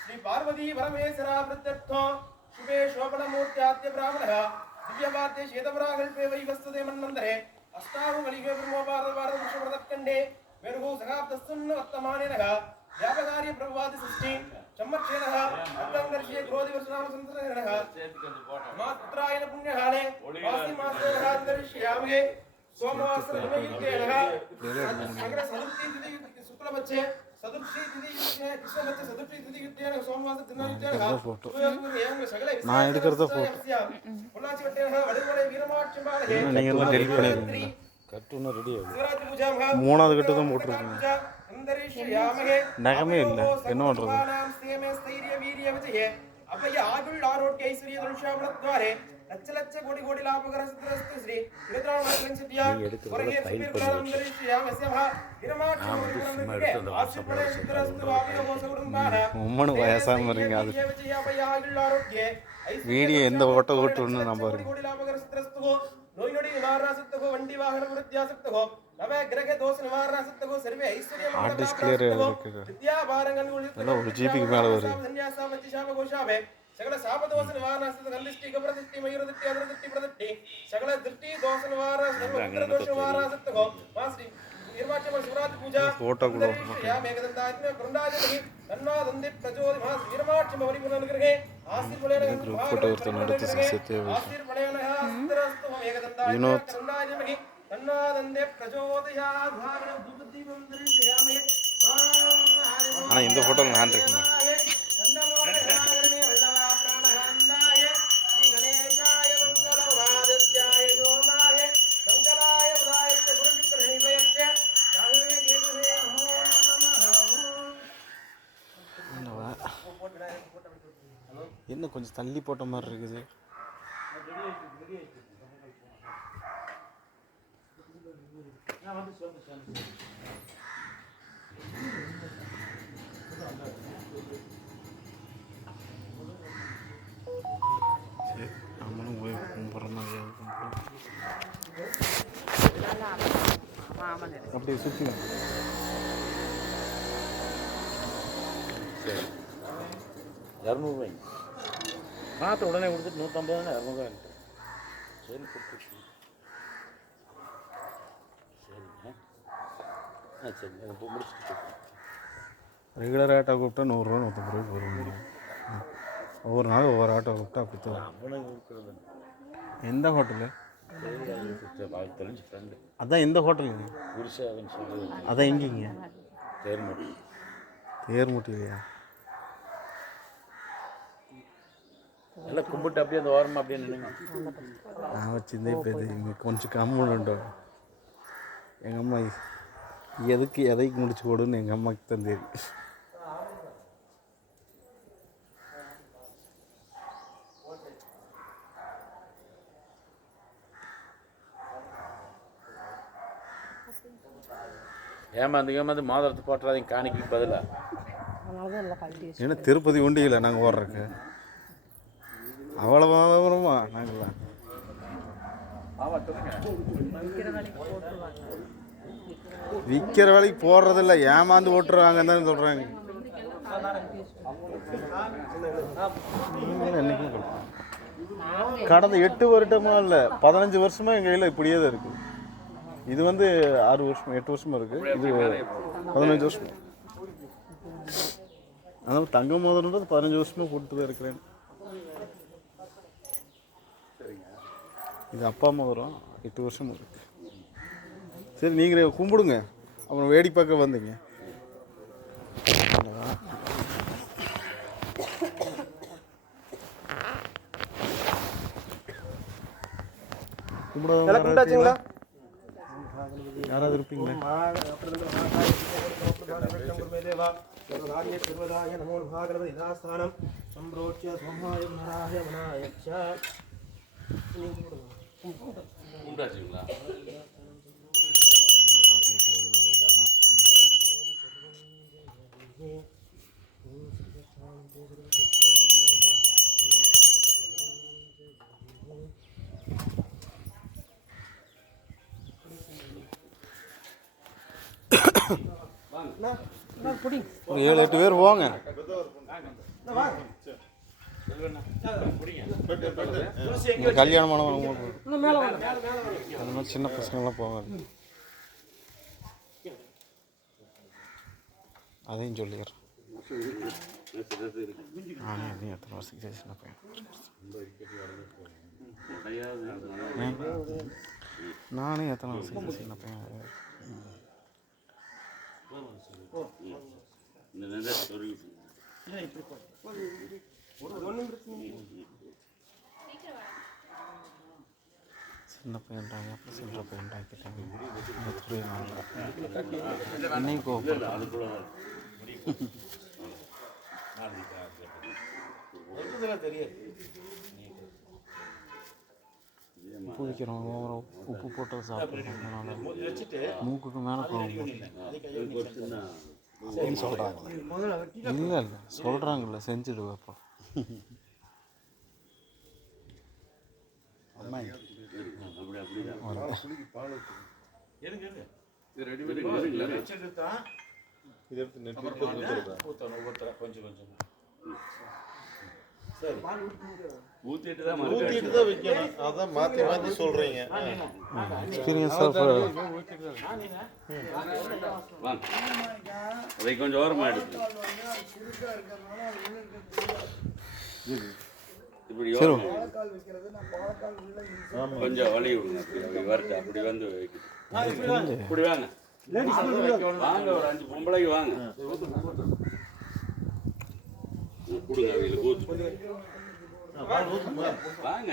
श्री पार्वती परमेश्वरा प्रत्यर्थो शुभे शोभनमूर्त्याद्य ब्राह्मणः दिव्यवाद्य श्वेतपराकल्पे वैवस्वते मन्वन्तरे अष्टावकलिके ब्रह्मोपादवारदृश्यप्रदत्कण्डे मेरुः सखाब्दस्सुन्न वर्तमानेनः व्यापकार्य प्रभवादि सृष्टि चम्मक्षेनः अर्थङ्कर्ष्ये क्रोधिवर्षनामसंसर्गेणः मात्रायण पुण्यहाने वासिमासेनः अन्तरिष्यामहे सोमवासरयुक्तेनः अग्रसदुक्ति तिथि शुक्लपक्षे सदुक्षी तिथि कृष्णपक्षे सदुक्षी तिथि युक्तेन सोमवास दिनयुक्तेनः सगले நான் எடுக்கிறத போட்டோ பொள்ளாச்சிவட்டேனः வடுவரை வீரமாட்சிம்பாளே நீங்க டெலிட் பண்ணிடுங்க கட்டுன ரெடி ஆகும் மூணாவது கட்டு தான் போட்டுருக்கீங்க நகமே இல்லை என்ன பண்ணுறது अभय आगुल आरोग्य ऐश्वर्य दृश्यामणद्वारे लक्ष लक्ष कोटि कोटि लाभकर सिद्धरस्तु श्री विरत्राणवंशतिया वर्गे सुपीर्णामंदरिष्यामस्यः विरमाक्षमरिपुरमृगे आशिपणे सिद्धरस्तु वापियोसकुटुम्बाः உம்மனு வயசாம வரீங்க அது अभय आगुल आरोग्य வீடியோ எந்த ஓட்ட ஓட்டுன்னு நம்ம कोटि कोटि लाभकर सिद्धरस्तु नोई नोडी निवारणासक्तः वंडी वाहन वृद्ध्यासक्तः नव ग्रह दोष निवारणासक्तः सर्वे ऐश्वर्य ஆர்டிஸ்ட் கிளியர் இருக்குது विद्या भारंगन எல்லாம் ஒரு ஜிபிக்கு மேலே வருது संन्यासावचिशावघोषावे सकल शापदोष निवारणासक्तः कल्लिष्टि कप्रदिष्टि मयूरदिष्टि अदृष्टि प्रदिष्टि सकल दृष्टि दोष निवारण सर्व दोष निवारणासक्तः मास्ति निर्वाचन शिवरात्रि पूजा फोटो को या मेघदंतात्म कृंडाजति तन्नादंदि प्रचोदि मास वीरमाच्य मवरिपुरनगरे आशीर्वलेन फोटो वर्तन ನಡೆದು ಸತ್ಯ आशीर्वलेन अस्त्रस्तु मेघदंतात्म कृंडाजति तन्नादंदि प्रचोदयात् भागण दुबुद्धिमं दर्शयामि ஆனா இந்த போட்டோல நான் இருக்கேன் என்ன கொஞ்சம் தள்ளி போட்ட மாதிரி இருக்குது நம்மளும் போய் கும்பிட்ற மாதிரியா அப்படி சுற்றி சரி 200 ரூபாய் பார்த்து உடனே கொடுத்துட்டு 150 தானே 200 ரூபாய் சரி கொடுத்து சரிங்க சரி இப்போ முடிச்சுட்டு ரெகுலர் ஆட்டோ கூப்பிட்டா 100 ரூபா 150 ரூபாய்க்கு வரும் ஒவ்வொரு நாளும் ஒவ்வொரு ஆட்டோ கூப்பிட்டா அப்படி தான் அவனுக்கு கொடுக்குறது எந்த ஹோட்டலு தெரிஞ்சு ஃப்ரெண்டு அதான் எந்த ஹோட்டலுங்க குருசாகன்னு சொல்லி அதான் எங்கேங்க தேர்முடி தேர்முட்டிலையா எல்லாம் கும்பிட்டு அப்படியே அந்த ஓரமாக அப்படியே நின்றுங்க நான் வச்சுருந்தே இப்போ இது இங்கே கொஞ்சம் கம்முன்னு உண்டோம் எங்கள் அம்மா எதுக்கு எதைக்கு முடிச்சு போடுன்னு எங்கள் அம்மாவுக்கு தான் தெரியும் ஏமாந்து மாதத்தை போட்டுறாதீங்க காணிக்கு பதிலாக ஏன்னா திருப்பதி உண்டியில் நாங்கள் ஓடுறக்கு அவ்வளோவா வருமா நாங்கள்லாம் விற்கிற வேலைக்கு போடுறதில்ல ஏமாந்து ஓட்டுருவாங்கன்னு தான் சொல்கிறாங்க என்னைக்கும் கடந்த 8 வருடமா இல்லை 15 வருஷமாக எங்கள் கையில் இப்படியே தான் இருக்குது இது வந்து 6 வருஷம் 8 வருஷமாக இருக்குது இது 15 வருஷம் அதனால் தங்கம் மோதிரன்றது 15 வருஷமாக போட்டு தான் இருக்கிறேன் இது அப்பா அம்மா வரும் 8 வருஷம் இருக்கு. சரி நீங்கள் கும்பிடுங்க, அப்புறம் வேடி பார்க்க வந்தீங்க. கும்பிட்டாச்சுங்களா? யாராவது இருப்பீங்களா? கும்பிட்டாச்சுங்களா? ஒரு 7-8 பேர் போங்க. கல்யாணமானவங்க அந்த மாதிரி சின்ன பசங்கள்லாம் போவாங்க. அதையும் சொல்லிடுறேன். நானே அதையும் எத்தனை வருஷத்துக்கு சின்ன பையன். நானே எத்தனை வருஷத்துக்கு சின்ன பையன். சின்ன பையன்றாங்க, அப்புறம் சின்ன பையன்றாக்கிட்டாங்க. என்னையும் உப்பு வைக்கிறோம், உப்பு போட்டு சாப்பிட்றதுனால மூக்குக்கு மேலே போகும் சொல்கிறாங்க. இல்லை இல்லை சொல்கிறாங்கல்ல, செஞ்சுடுவேன். அப்போ ஊத்திட்டு தான் வைக்கணும். அதான் மாற்றி மாற்றி சொல்கிறீங்க. அதை கொஞ்சம் ஓரமாக எடுத்து இப்படி கொஞ்சம் வழி விடுங்க. வரட்டு அப்படி வந்து இப்படி வாங்க வாங்க, ஒரு 5 பொம்பளைக்கு வாங்க கொடுங்க. அவங்களுக்கு வாங்க,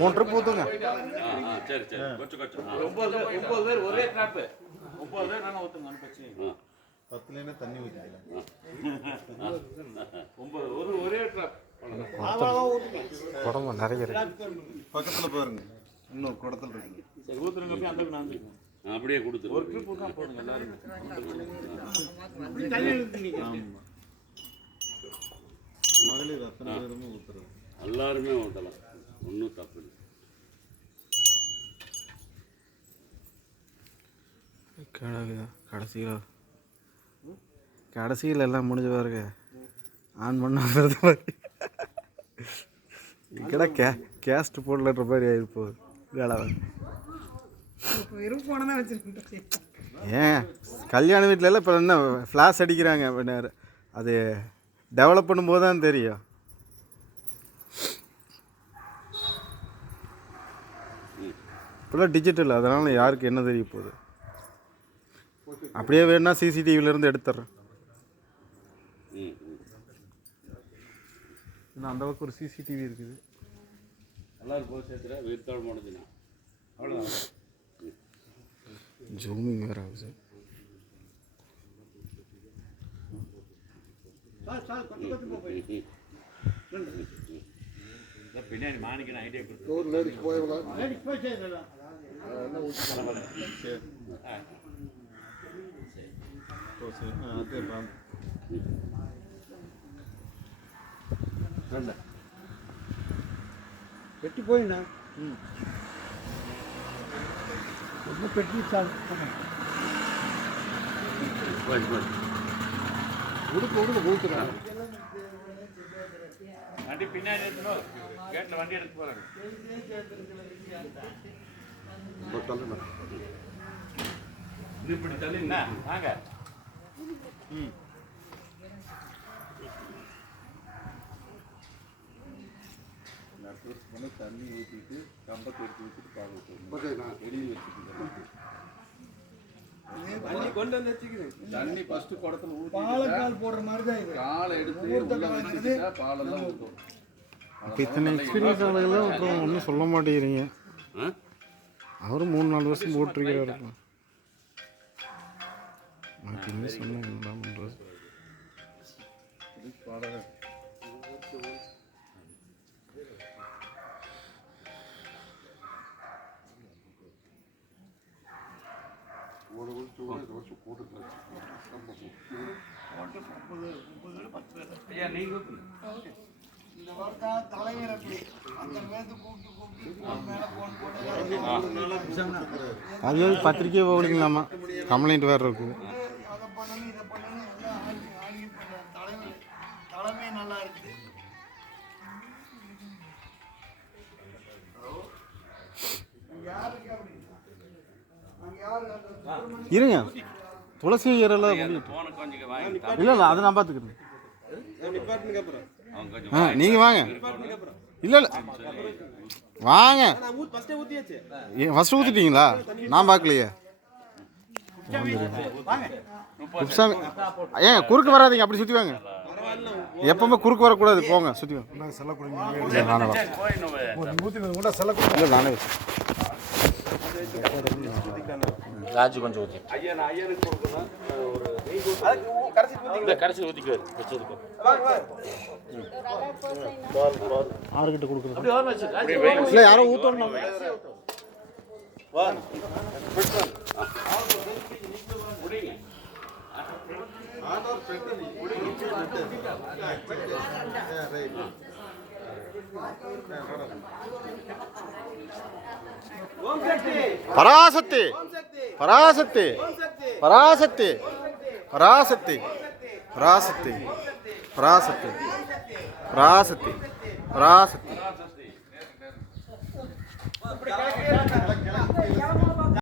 3 ட்ரிப் ஊற்றுங்க. சரி சரி, கொஞ்சம் கொஞ்சம் 9 பேர் ஒரே ட்ராப்பு. 9 பேர் வேணா ஊற்றுங்க, பிரச்சனை 10 தண்ணி ஊற்றிக்கலாம். 9 ஒரே ட்ராப். குடம்பு நிறைய இருக்கு. பக்கத்தில் பாருங்க, இன்னும் குடத்தில் இருக்கு. சரி ஊற்றுறங்க, போய் அந்த நான் அப்படியே கொடுத்து ஒரு ட்ரிப் ஊற்றா போடுங்க எல்லாரும். மகளிர் அத்தனை பேருமே ஊற்றுறது. எல்லாருமே ஓட்டலாம், ஒன்றும் தப்பு இல்லை. கடைசியில் எல்லாம் முடிஞ்ச பாருங்க. ஆன் பண்ணாத மாதிரி இக்கடா கேஸ்ட் போடலன்ற மாதிரி ஆகிருப்போம். ஏன் கல்யாண வீட்டிலலாம் இப்போ என்ன ஃப்ளாஷ் அடிக்கிறாங்க. அது டெவலப் பண்ணும்போது தான் தெரியும். இப்போல்லாம் டிஜிட்டல், அதனால் யாருக்கு என்ன தெரிய போகுது. அப்படியே வேணா சிசிடிவிலேருந்து எடுத்துட்றேன். இன்னும் அந்த அளவுக்கு ஒரு சிசிடிவி இருக்குது. எல்லாரும் போய் சேர்த்துற வீட்டோட முடிஞ்சுனா அவ்வளோதான். ஜூமிங் வேறு ஆகுது. பின்னாடி மாணிக்கணும் ஐடியா கொடுத்து పెట్టి పోయినా పెట్టి உடுக்கு உடுக்கு போட்டுறாங்க. வண்டி பின்னாடி எடுத்துடும், கேட்டில் வண்டி எடுத்து போகிறாங்க. இது இப்படி தள்ளிங்கண்ணா வாங்க. தண்ணி ஊற்றிட்டு கம்பத்தை எடுத்து வச்சுட்டு பால் ஊற்றணும். வெளியில் வச்சுட்டு தண்ணி ஃபர்ஸ்ட் குடத்துல ஊற்றி பாலக்கால் போடுற மாதிரி தான் இது. காலை எடுத்து உள்ள வச்சுட்டா பாலெல்லாம் ஊற்றும். இப்போ இத்தனை எக்ஸ்பீரியன்ஸ் ஆளுகள்லாம் அப்புறம் ஒன்றும் சொல்ல மாட்டேங்கிறீங்க. அவரும் 3-4 வருஷம் போட்டிருக்கிறாரு. நான் என்ன சொன்னேன் என்ன பண்ணுறது. ஐயா நீங்க இந்த வாரம் தலைவர் அப்படி அந்த மேத்து கூப்பிட்டு மேலே போன் போட்டு அது பத்திரிக்கை போடுங்களாமா, கம்ப்ளைண்ட் வேறு இருக்குது. அதை பண்ணணும் இதை பண்ணணும் எல்லாம் ஆகி தலைவர் தலைமை நல்லா இருக்குது. யாருக்கு அப்படி அங்கே யாரு இருங்க, துளசி ஈரெல்லாம் போன கொஞ்சம் வாங்கி இல்லை இல்லை அதை நான் பார்த்துக்கிறேன். அவங்க கொஞ்சம் நீங்கள் வாங்க. இல்லை இல்லை வாங்க. ஃபஸ்ட்டு ஊற்றிட்டீங்களா? நான் பார்க்கலையே. குப்சாமி ஏன் குறுக்கு வராதீங்க, அப்படி சுற்றி வாங்க. எப்பவுமே குறுக்கு வரக்கூடாது, போங்க சுற்றி வாங்க. நானே இல்லை நானே ராஜு கொஞ்சம் ஊற்றி ஐயா நான் ஐயனுக்கு கொடுக்கணும் ஒரு இந்த கடைசியில் ஊற்றிக்குவார் வச்சதுக்கு யாருக்கிட்ட கொடுக்குறது? அப்படி ஓரம் வச்சு ராஜு இல்லை யாரோ ஊற்றணும். முடிங்க பராசக்தி பராசக்தி பராசக்தி பராசக்தி பராசக்தி பராசக்தி பராசக்தி பராசக்தி